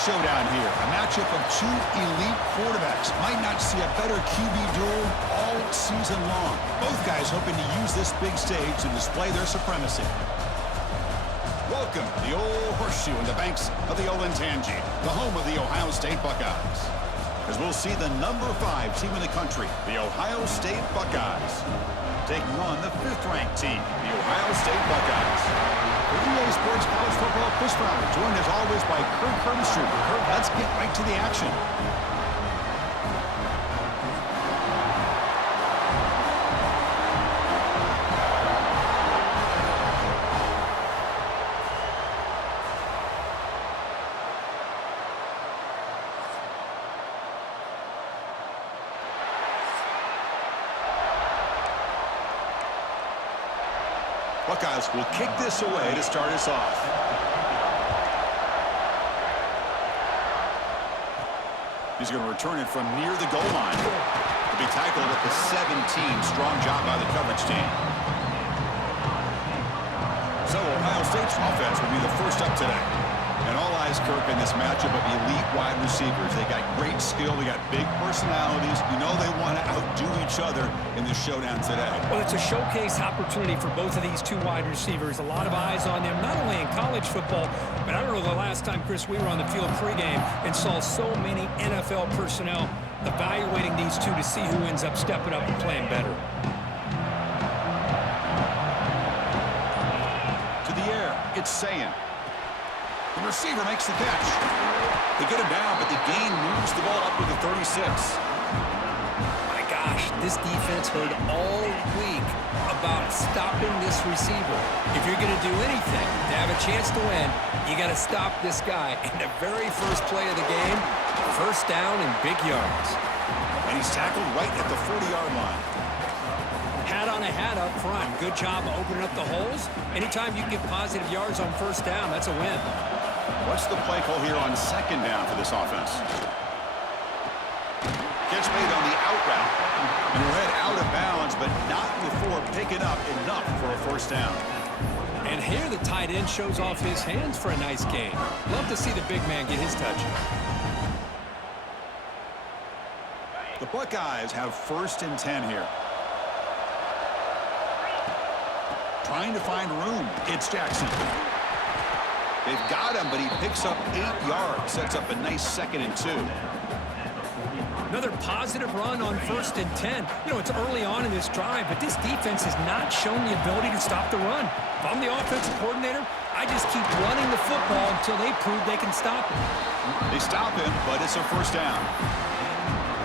showdown here. A matchup of two elite quarterbacks. Might not see a better QB duel all season long. Both guys hoping to use this big stage to display their supremacy. Welcome to the old horseshoe in the banks of the Olentangy, the home of the Ohio State Buckeyes. As we'll see the number 5 team in the country, the Ohio State Buckeyes, taking on the 5th-ranked team, the Ohio State Buckeyes. For EA Sports College Football Chris Fowler, joined as always by Kurt Hermstrup. Kurt, let's get right to the action. Buckeyes will kick this away to start us off. He's going to return it from near the goal line. To be tackled at the 17. Strong job by the coverage team. So Ohio State's offense will be the first up today. And all eyes, Kirk, in this matchup of elite wide receivers. They got great skill. They got big personalities. You know they want to outdo each other in this showdown today. Well, it's a showcase opportunity for both of these two wide receivers. A lot of eyes on them, not only in college football, but I don't know the last time, Chris, we were on the field pregame and saw so many NFL personnel evaluating these two to see who ends up stepping up and playing better. To the air, it's Sayan. The receiver makes the catch. They get him down, but the gain moves the ball up to the 36. My gosh, this defense heard all week about stopping this receiver. If you're going to do anything to have a chance to win, you got to stop this guy. And the very first play of the game, first down and big yards. And he's tackled right at the 40-yard line. Hat on a hat up front. Good job opening up the holes. Anytime you get positive yards on first down, that's a win. What's the play call here on second down for this offense? Gets made on the out route. And we'll head out of bounds, but not before picking up enough for a first down. And here the tight end shows off his hands for a nice gain. Love to see the big man get his touches. The Buckeyes have 1st and 10 here. Trying to find room. It's Jackson. They've got him, but he picks up 8 yards. Sets up a nice 2nd and 2. Another positive run on 1st and 10. You know, it's early on in this drive, but this defense has not shown the ability to stop the run. If I'm the offensive coordinator, I just keep running the football until they prove they can stop it. They stop him, but it's a first down.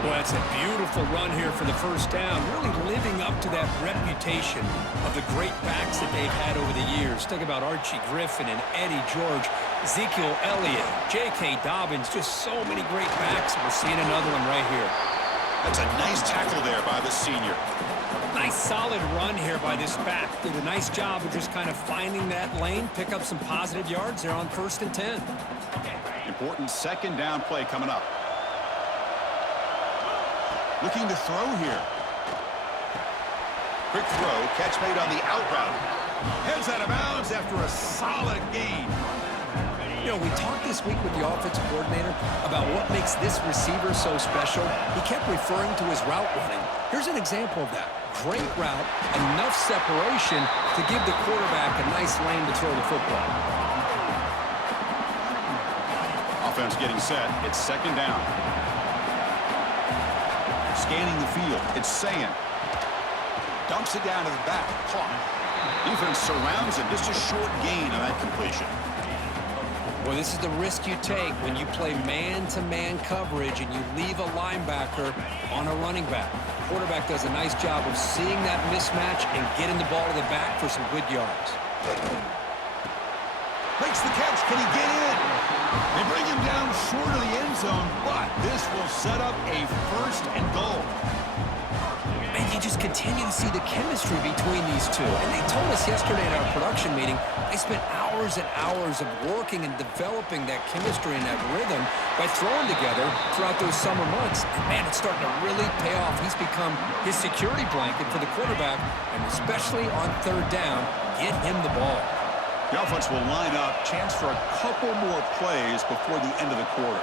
Well, it's a beautiful run here for the first down, really living up to that reputation of the great backs that they've had over the years. Think about Archie Griffin and Eddie George, Ezekiel Elliott, J.K. Dobbins, just so many great backs. We're seeing another one right here. That's a nice tackle there by the senior. Nice solid run here by this back. Did a nice job of just kind of finding that lane, pick up some positive yards there on 1st and 10. Important second down play coming up. Looking to throw here. Quick throw, catch made on the out route. Heads out of bounds after a solid gain. You know, we talked this week with the offensive coordinator about what makes this receiver so special. He kept referring to his route running. Here's an example of that. Great route, enough separation to give the quarterback a nice lane to throw the football. Offense getting set. It's second down. Scanning the field. It's Sayan. Dumps it down to the back. Caught. Defense surrounds him. Just a short gain on that completion. Well, this is the risk you take when you play man-to-man coverage and you leave a linebacker on a running back. Quarterback does a nice job of seeing that mismatch and getting the ball to the back for some good yards. Makes the catch. Can he get in? They bring him down short of the end zone, but this will set up a 1st and goal. Man, you just continue to see the chemistry between these two. And they told us yesterday at our production meeting, they spent hours and hours of working and developing that chemistry and that rhythm by throwing together throughout those summer months. And man, it's starting to really pay off. He's become his security blanket for the quarterback, and especially on 3rd down, get him the ball. The offense will line up. Chance for a couple more plays before the end of the quarter.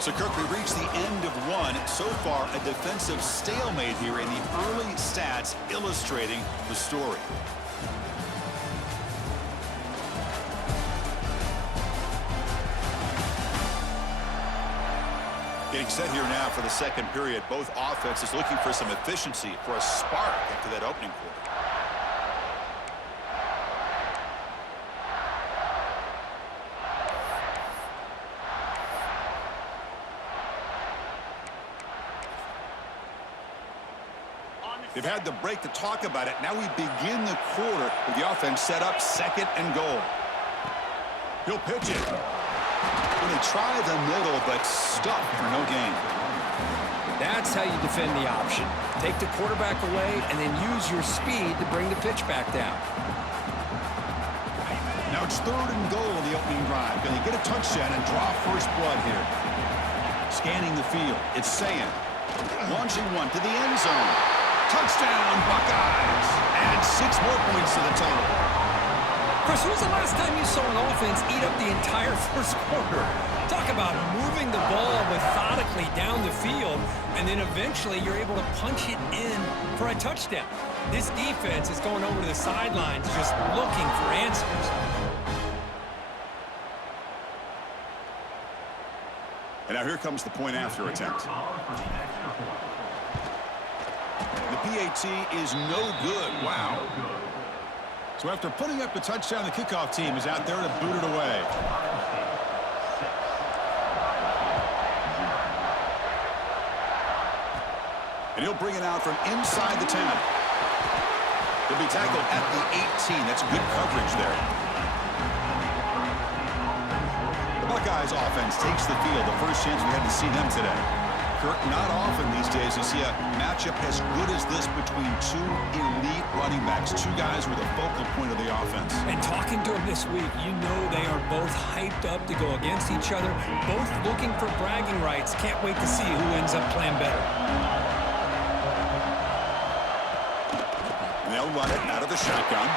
So, Kirk, we reached the end of one. So far, a defensive stalemate here in the early stats illustrating the story. Getting set here now for the second period. Both offenses looking for some efficiency, for a spark after that opening quarter. They've had the break to talk about it. Now we begin the quarter with the offense set up, second and goal. He'll pitch it. They try the middle, but stuck for no gain. That's how you defend the option. Take the quarterback away and then use your speed to bring the pitch back down. Now it's third and goal in the opening drive. Can they get a touchdown and draw first blood here? Scanning the field. It's Sayan. Launching one to the end zone. Touchdown, Buckeyes. And 6 more points to the total. Chris, when was the last time you saw an offense eat up the entire first quarter? Talk about moving the ball methodically down the field, and then eventually you're able to punch it in for a touchdown. This defense is going over to the sidelines just looking for answers. And now here comes the point after attempt. The PAT is no good. Wow. So after putting up the touchdown, the kickoff team is out there to boot it away. And he'll bring it out from inside the 10. He'll be tackled at the 18. That's good coverage there. The Buckeyes offense takes the field. The first chance we had to see them today. Kirk, not often these days you see a matchup as good as this between two elite running backs, two guys who are the focal point of the offense. And talking to them this week, you know they are both hyped up to go against each other, both looking for bragging rights. Can't wait to see who ends up playing better. And they'll run it out of the shotgun.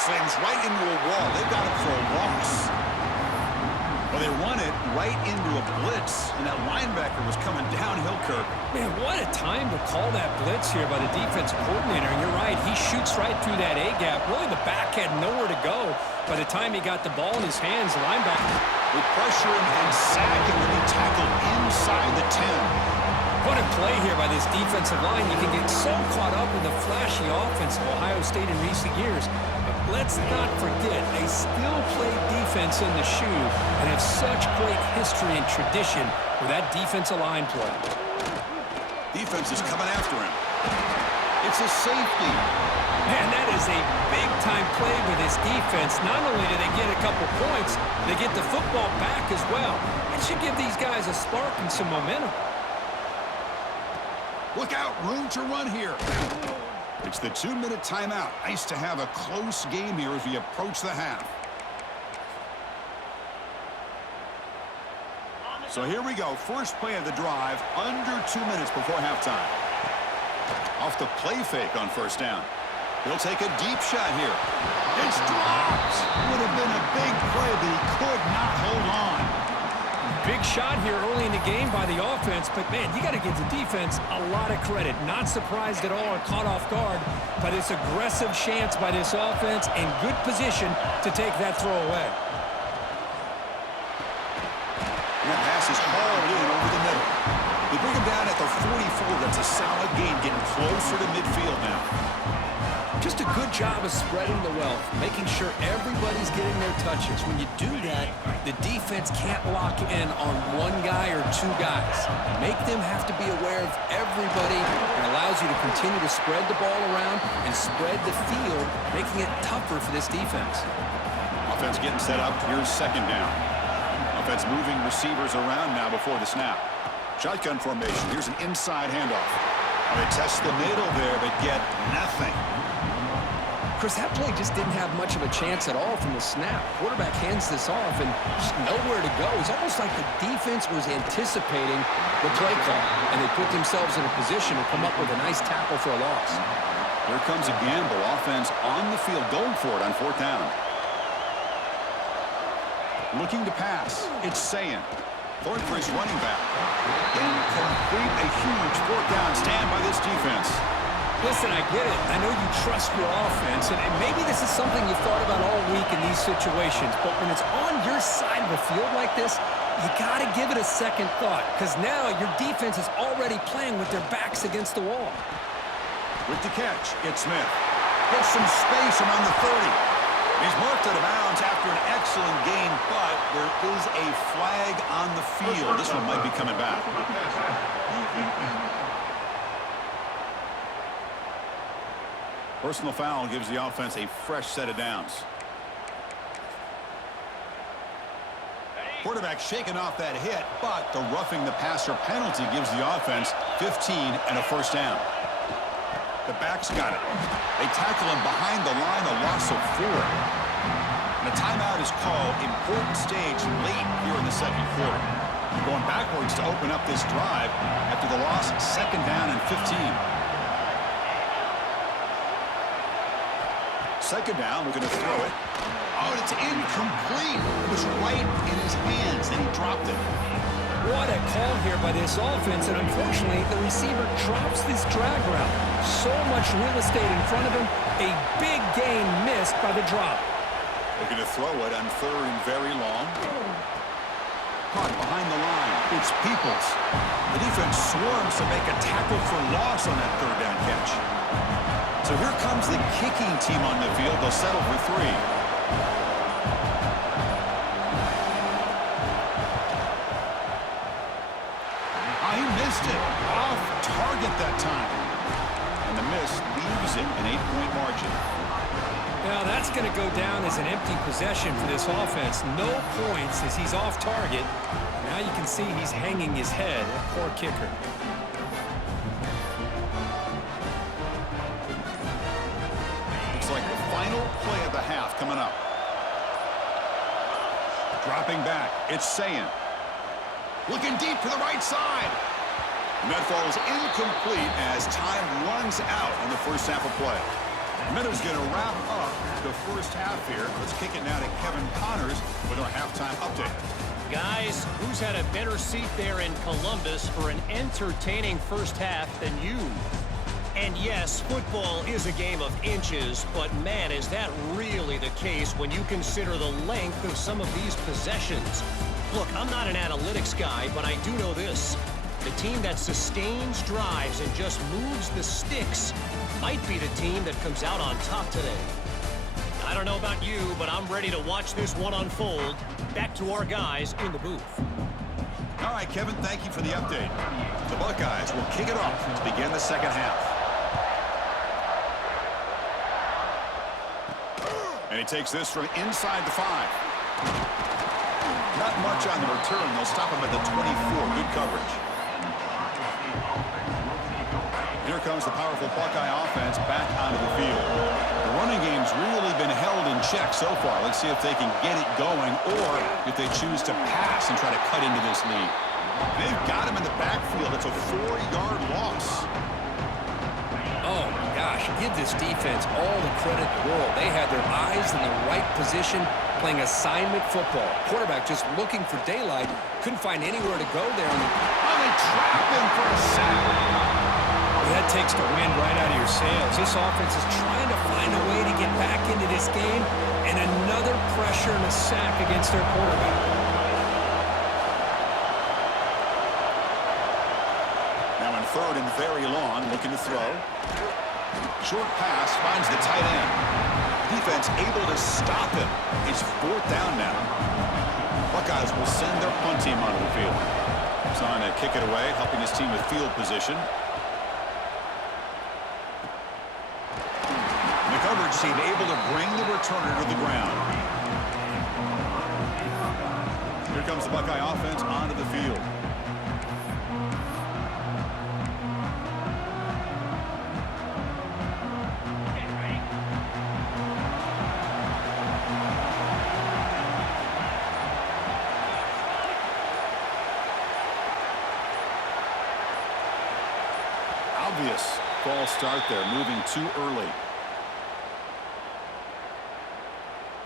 Slams right into a wall. They've got it for a loss. Well, they run it right into a blitz, and that linebacker was coming downhill, Kirk. Man, what a time to call that blitz here by the defensive coordinator. And you're right, he shoots right through that A-gap. Really, the back had nowhere to go. By the time he got the ball in his hands, the linebacker would pressure him and sack him when he tackled inside the 10. What a play here by this defensive line. You can get so caught up in the flashy offense of Ohio State in recent years. But let's not forget, they still play defense in the shoe and have such great history and tradition with that defensive line play. Defense is coming after him. It's a safety. Man, that is a big-time play with this defense. Not only do they get a couple points, they get the football back as well. It should give these guys a spark and some momentum. Look out, room to run here. It's the 2-minute timeout. Nice to have a close game here as we approach the half. So here we go. First play of the drive, under 2 minutes before halftime. Off the play fake on first down. He'll take a deep shot here. It's dropped. Would have been a big play, but he could not hold on. Big shot here early in the game by the offense, but man, you got to give the defense a lot of credit. Not surprised at all or caught off guard by this aggressive chance by this offense and good position to take that throw away. And that pass is hauled in over the middle. They bring him down at the 44. That's a solid gain, getting closer to midfield now. Just a good job of spreading the wealth, making sure everybody's getting their touches. When you do that, the defense can't lock in on one guy or two guys. Make them have to be aware of everybody. It allows you to continue to spread the ball around and spread the field, making it tougher for this defense. Offense getting set up. Here's second down. Offense moving receivers around now before the snap. Shotgun formation. Here's an inside handoff. They test the middle there, but get nothing. Chris, that play just didn't have much of a chance at all from the snap. Quarterback hands this off and just nowhere to go. It's almost like the defense was anticipating the play call, and they put themselves in a position to come up with a nice tackle for a loss. Here comes a gamble. Offense on the field, going for it on 4th down. Looking to pass. It's Sayin. Throwing for his running back. Incomplete. A huge 4th down stand by this defense. Listen, I get it. I know you trust your offense, and maybe this is something you've thought about all week in these situations, but when it's on your side of the field like this, you got to give it a second thought, because now your defense is already playing with their backs against the wall. With the catch, it's Smith. Gets some space around the 30. He's marked out of bounds after an excellent game, but there is a flag on the field. This one might be coming back. Personal foul gives the offense a fresh set of downs. Quarterback shaking off that hit, but the roughing the passer penalty gives the offense 15 and a 1st down. The back's got it. They tackle him behind the line, a loss of 4. And a timeout is called. Important stage late here in the 2nd quarter. Going backwards to open up this drive after the loss, 2nd down and 15. 2nd down, we're going to throw it. Oh, it's incomplete. It was right in his hands, and he dropped it. What a call here by this offense, and unfortunately, the receiver drops this drag route. So much real estate in front of him, a big gain missed by the drop. They're going to throw it on 3rd and very long. Caught behind the line. It's Peoples. The defense swarms to make a tackle for loss on that 3rd down catch. So here comes the kicking team on the field. They'll settle for 3. He missed it. Off target that time. And the miss leaves it an 8-point margin. Now that's going to go down as an empty possession for this offense. No points as he's off target. Now you can see he's hanging his head. Poor kicker. Looks like the final play of the half coming up. Dropping back. It's Sayin. Looking deep to the right side. And that falls incomplete as time runs out in the 1st half of play. Minutes going to wrap up the 1st half here. Let's kick it now to Kevin Connors with our halftime update. Guys, who's had a better seat there in Columbus for an entertaining 1st half than you? And yes, football is a game of inches, but man, is that really the case when you consider the length of some of these possessions. Look, I'm not an analytics guy, but I do know this. The team that sustains drives and just moves the sticks might be the team that comes out on top today. I don't know about you, but I'm ready to watch this one unfold. Back to our guys in the booth. All right, Kevin, thank you for the update. The Buckeyes will kick it off to begin the 2nd half. And he takes this from inside the 5. Not much on the return. They'll stop him at the 24. Good coverage. Here comes the powerful Buckeye offense back onto the field. The running game's really been held in check so far. Let's see if they can get it going or if they choose to pass and try to cut into this lead. They've got him in the backfield. It's a 4-yard loss. Oh, my gosh. Give this defense all the credit in the world. They had their eyes in the right position, playing assignment football. Quarterback just looking for daylight. Couldn't find anywhere to go there. Oh, they trap him for a sack. That takes the wind right out of your sails. This offense is trying to find a way to get back into this game, and another pressure and a sack against their quarterback. Now in 3rd and very long, looking to throw. Short pass finds the tight end. Defense able to stop him. It's 4th down now. Buckeyes will send their punt team onto the field. He's on to kick it away, helping his team with field position. Coverage team able to bring the returner to the ground. Here comes the Buckeye offense onto the field. false start there, moving too early.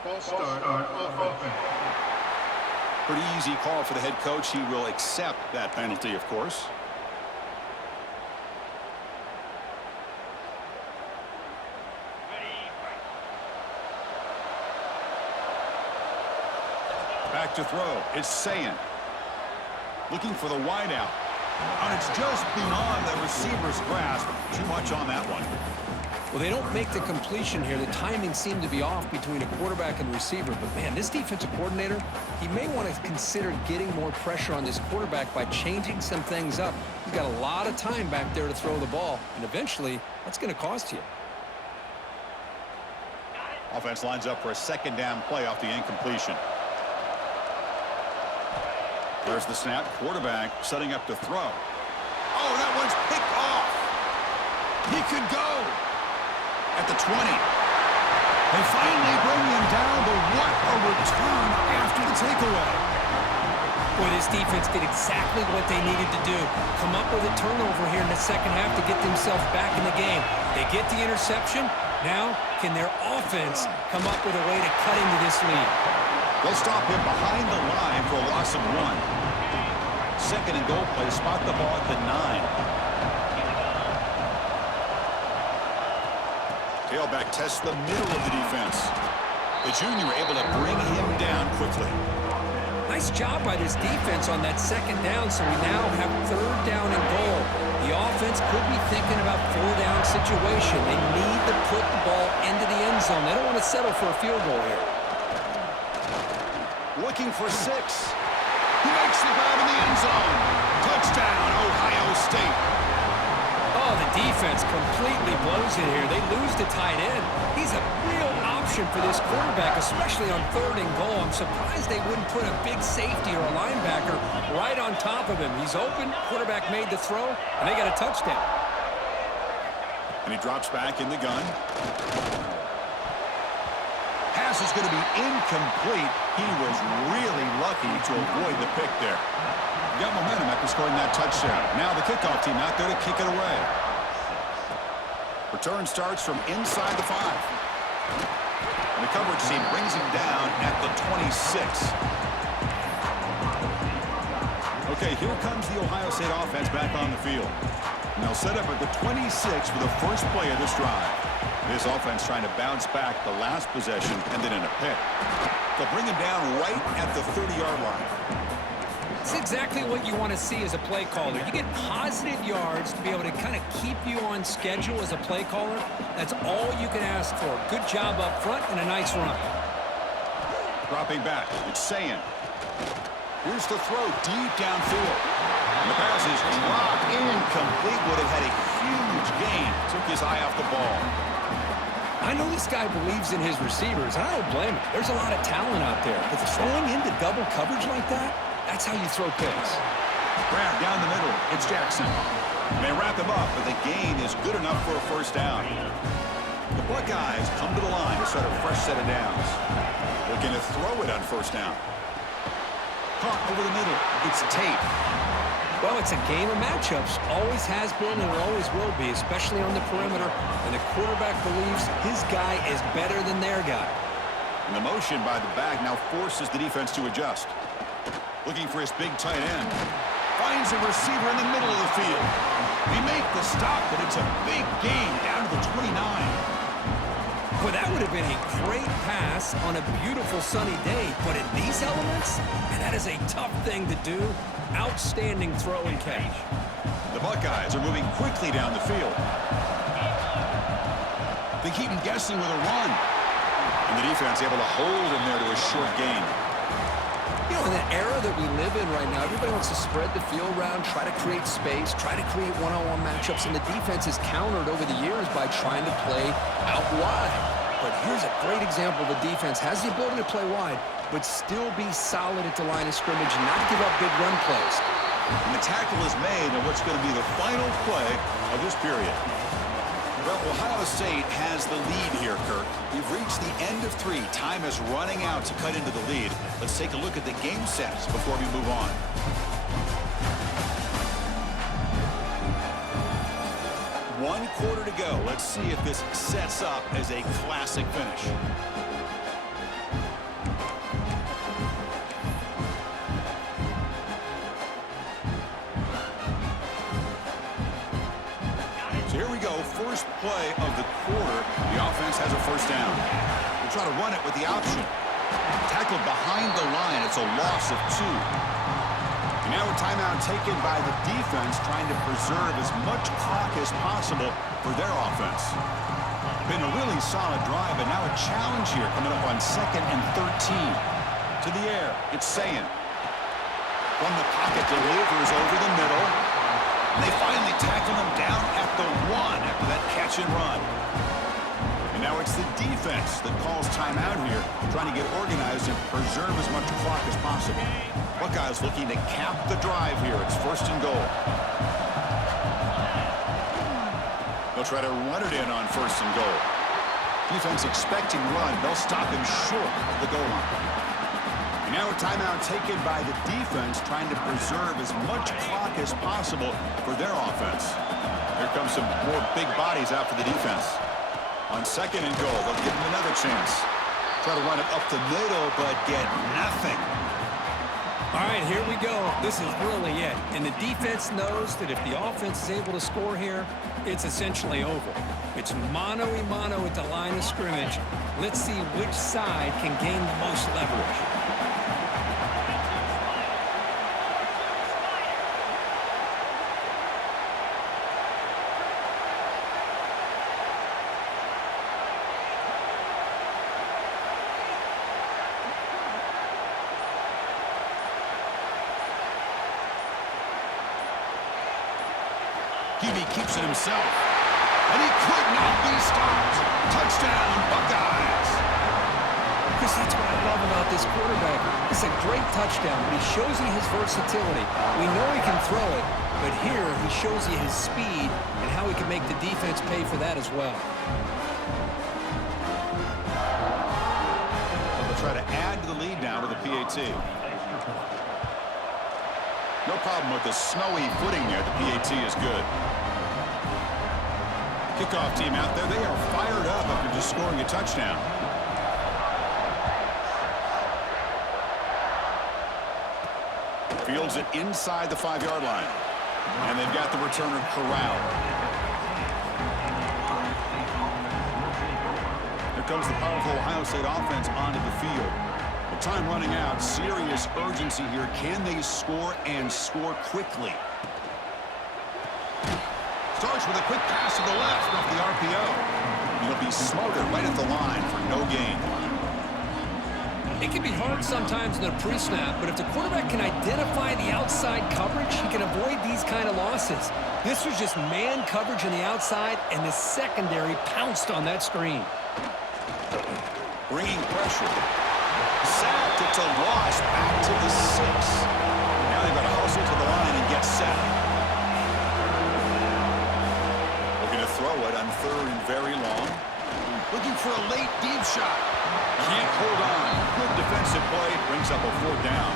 False start on offense. Pretty easy call for the head coach. He will accept that penalty, of course. Back to throw. It's Sayan. Looking for the wideout. And it's just beyond the receiver's grasp. Too much on that one. Well, they don't make the completion here. The timing seemed to be off between a quarterback and receiver. But, man, this defensive coordinator, he may want to consider getting more pressure on this quarterback by changing some things up. He's got a lot of time back there to throw the ball. And eventually, that's going to cost you. Offense lines up for a second down play off the incompletion. There's the snap. Quarterback setting up to throw. Oh, that one's picked off. He could go at the 20. They finally bring him down, but what a return after the takeaway. Boy, this defense did exactly what they needed to do. Come up with a turnover here in the second half to get themselves back in the game. They get the interception. Now, can their offense come up with a way to cut into this lead? They'll stop him behind the line for a loss of 1. Second and goal play. Spot the ball at the 9. Tailback tests the middle of the defense. The junior able to bring him down quickly. Nice job by this defense on that second down, so we now have third down and goal. The offense could be thinking about four-down situation. They need to put the ball into the end zone. They don't want to settle for a field goal here. Looking for 6. He makes the grab in the end zone. Touchdown, Ohio State. Oh, the defense completely blows it here. They lose to tight end. He's a real option for this quarterback, especially on third and goal. I'm surprised they wouldn't put a big safety or a linebacker right on top of him. He's open. Quarterback made the throw, and they got a touchdown. And he drops back in the gun. Pass is going to be incomplete. He was really lucky to avoid the pick there. Got momentum after scoring that touchdown. Now the kickoff team out there to kick it away. Return starts from inside the 5. And the coverage team brings him down at the 26. Okay, here comes the Ohio State offense back on the field. And they'll set up at the 26 for the first play of this drive. This offense trying to bounce back the last possession ended in a pick. They'll bring him down right at the 30-yard line. It's exactly what you want to see as a play caller. You get positive yards to be able to kind of keep you on schedule as a play caller. That's all you can ask for. Good job up front and a nice run. Dropping back, it's Sayan. Here's the throw deep downfield. And the pass is dropped incomplete. Would have had a huge gain. Took his eye off the ball. I know this guy believes in his receivers, and I don't blame him. There's a lot of talent out there. But throwing into double coverage like that, that's how you throw picks. Grab down the middle. It's Jackson. They wrap him up, but the gain is good enough for a first down. The Buckeyes come to the line to start a fresh set of downs. Looking to throw it on first down. Caught over the middle. It's Tate. Well, it's a game of matchups. Always has been and always will be, especially on the perimeter. And the quarterback believes his guy is better than their guy. And the motion by the back now forces the defense to adjust. Looking for his big tight end. Finds a receiver in the middle of the field. They make the stop, but it's a big gain down to the 29. Well, that would have been a great pass on a beautiful sunny day, but in these elements, man, that is a tough thing to do. Outstanding throw and catch. The Buckeyes are moving quickly down the field. They keep him guessing with a run. And the defense able to hold him there to a short gain. You know, in the era that we live in right now, everybody wants to spread the field around, try to create space, try to create one-on-one matchups, and the defense is countered over the years by trying to play out wide. But here's a great example. The defense has the ability to play wide, but still be solid at the line of scrimmage and not give up big run plays. And the tackle is made on what's going to be the final play of this period. Well, Ohio State has the lead here, Kirk. We've reached the end of 3. Time is running out to cut into the lead. Let's take a look at the game sets before we move on. quarter to go. Let's see if this sets up as a classic finish. So here we go. First play of the quarter. The offense has a first down. We'll try to run it with the option. Tackled behind the line. It's a loss of 2. And now a timeout taken by the defense, trying to preserve as much clock as possible for their offense. Been a really solid drive, but now a challenge here coming up on 2nd and 13. To the air, it's Sayin. From the pocket, delivers over the middle. And they finally tackle him down at the 1 after that catch and run. And now it's the defense that calls timeout here, trying to get organized and preserve as much clock as possible. Buckeyes looking to cap the drive here. It's 1st and goal. They'll try to run it in on 1st and goal. Defense expecting run. They'll stop him short of the goal line. And now a timeout taken by the defense, trying to preserve as much clock as possible for their offense. Here comes some more big bodies out for the defense. On 2nd and goal, they'll give him another chance. Try to run it up the middle, but get nothing. All right, here we go. This is really it. And the defense knows that if the offense is able to score here, it's essentially over. It's mano-a-mano at the line of scrimmage. Let's see which side can gain the most leverage. QB keeps it himself. And he could not be stopped. Touchdown, Buckeyes. Chris, that's what I love about this quarterback. It's a great touchdown, but he shows you his versatility. We know he can throw it, but here he shows you his speed and how he can make the defense pay for that as well. So they'll try to add to the lead now with the PAT. No problem with the snowy footing there. The PAT is good. Kickoff team out there. They are fired up after just scoring a touchdown. Fields it inside the 5-yard line. And they've got the returner corralled. Here comes the powerful Ohio State offense onto the field. The time running out. Serious urgency here. Can they score and score quickly? Starts with a quick pass to the left off the RPO. He'll be smothered right at the line for no gain. It can be hard sometimes in a pre-snap, but if the quarterback can identify the outside coverage, he can avoid these kind of losses. This was just man coverage on the outside, and the secondary pounced on that screen. Bringing pressure. Sacked. It's a loss back to the 6. Now they've got to hustle to the line and get set. Looking to throw it on 3rd and very long. Looking for a late deep shot. Can't hold on. Good defensive play. Brings up a 4th down.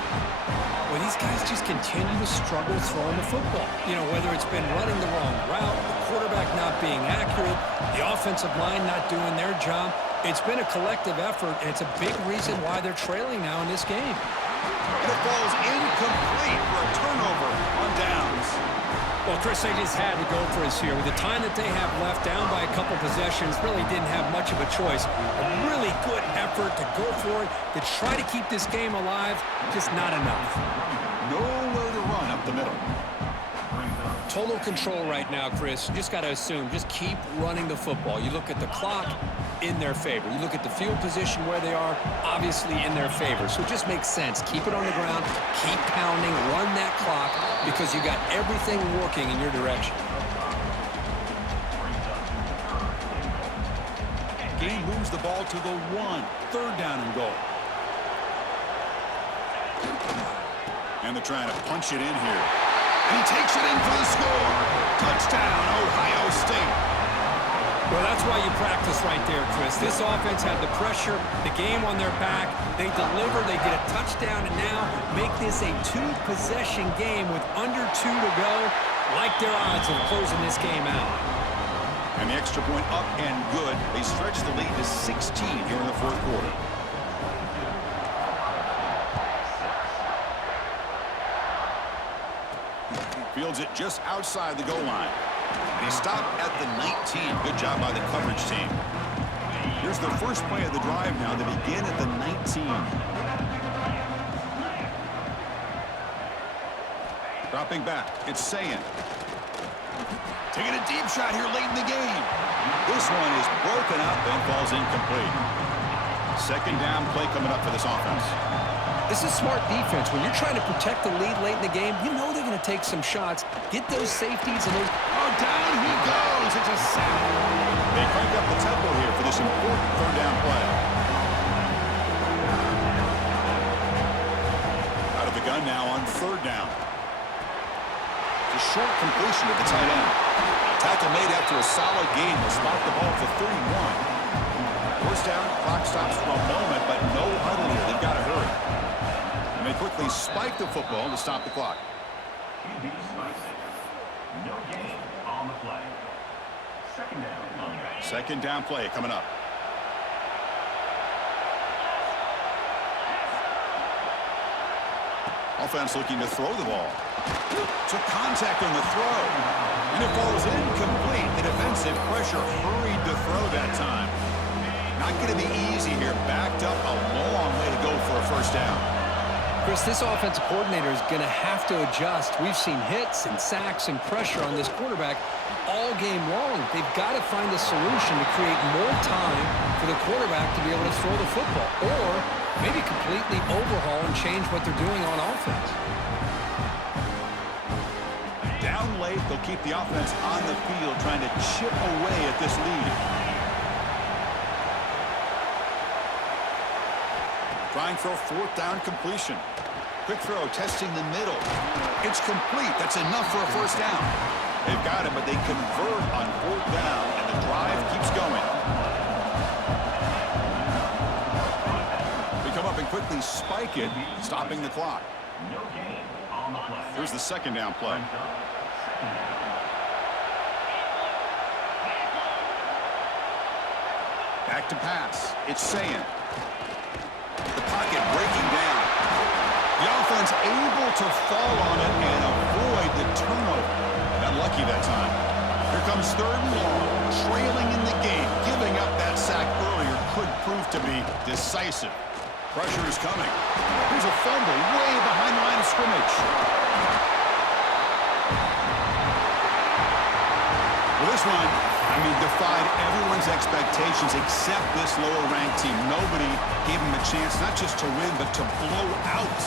Well, these guys just continue to struggle throwing the football. You know, whether it's been running the wrong route, the quarterback not being accurate, the offensive line not doing their job. It's been a collective effort, and it's a big reason why they're trailing now in this game. And it falls incomplete for a turnover on downs. Well, Chris, they just had to go for us here. With the time that they have left, down by a couple possessions, really didn't have much of a choice. A really good effort to go for it, to try to keep this game alive, just not enough. Nowhere to run up the middle. Total control right now, Chris. You just got to assume, just keep running the football. You look at the clock, in their favor. You look at the field position where they are, obviously in their favor. So it just makes sense. Keep it on the ground, keep pounding, run that clock, because you got everything working in your direction. Game moves the ball to the 1. 3rd down and goal. And they're trying to punch it in here. And he takes it in for the score. Touchdown, Ohio State. Well, that's why you practice right there, Chris. This offense had the pressure, the game on their back. They deliver, they get a touchdown, and now make this a 2-possession game with under 2 to go. Like their odds of closing this game out. And the extra point up and good. They stretch the lead to 16 here in the fourth quarter. Fields it just outside the goal line. And he stopped at the 19. Good job by the coverage team. Here's the first play of the drive now. They begin at the 19. Dropping back. It's Sayin. Taking a deep shot here late in the game. This one is broken up and falls incomplete. Second down play coming up for this offense. This is smart defense. When you're trying to protect the lead late in the game, you know they're going to take some shots, get those safeties, and those... Oh, down he goes. It's a sack. They crank up the tempo here for this important third down play. Out of the gun now on third down. It's a short completion to the tight end. Tackle made after a solid gain will spot the ball for 31. First down, clock stops for a moment, but no huddle here. They've got to hurry. And they quickly spike the football to stop the clock. No gain on the play. Second down play coming up. Offense looking to throw the ball. Took contact on the throw. And it falls incomplete. The defensive pressure hurried to throw that time. Not going to be easy here. Backed up a long way to go for a first down. Chris, this offensive coordinator is going to have to adjust. We've seen hits and sacks and pressure on this quarterback all game long. They've got to find a solution to create more time for the quarterback to be able to throw the football, or maybe completely overhaul and change what they're doing on offense. Down late, they'll keep the offense on the field trying to chip away at this lead. Trying for a fourth down completion. Quick throw, testing the middle. It's complete. That's enough for a first down. They've got it, but they convert on fourth down, and the drive keeps going. They come up and quickly spike it, stopping the clock. Here's the second down play. Back to pass. It's Sayin. The pocket breaking down. The offense able to fall on it and avoid the turnover. Got lucky that time. Here comes third and long. Trailing in the game. Giving up that sack earlier could prove to be decisive. Pressure is coming. Here's a fumble way behind the line of scrimmage. Well, this one, defied everyone's expectations except this lower-ranked team. Nobody gave them a chance not just to win, but to blow out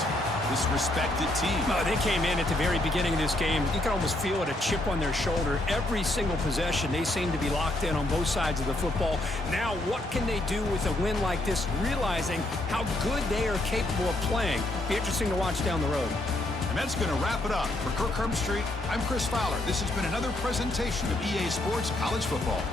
this respected team. They came in at the very beginning of this game. You can almost feel it, a chip on their shoulder. Every single possession, they seem to be locked in on both sides of the football. Now, what can they do with a win like this, realizing how good they are capable of playing? Be interesting to watch down the road. And that's going to wrap it up. For Kirk Street, I'm Chris Fowler. This has been another presentation of EA Sports College Football.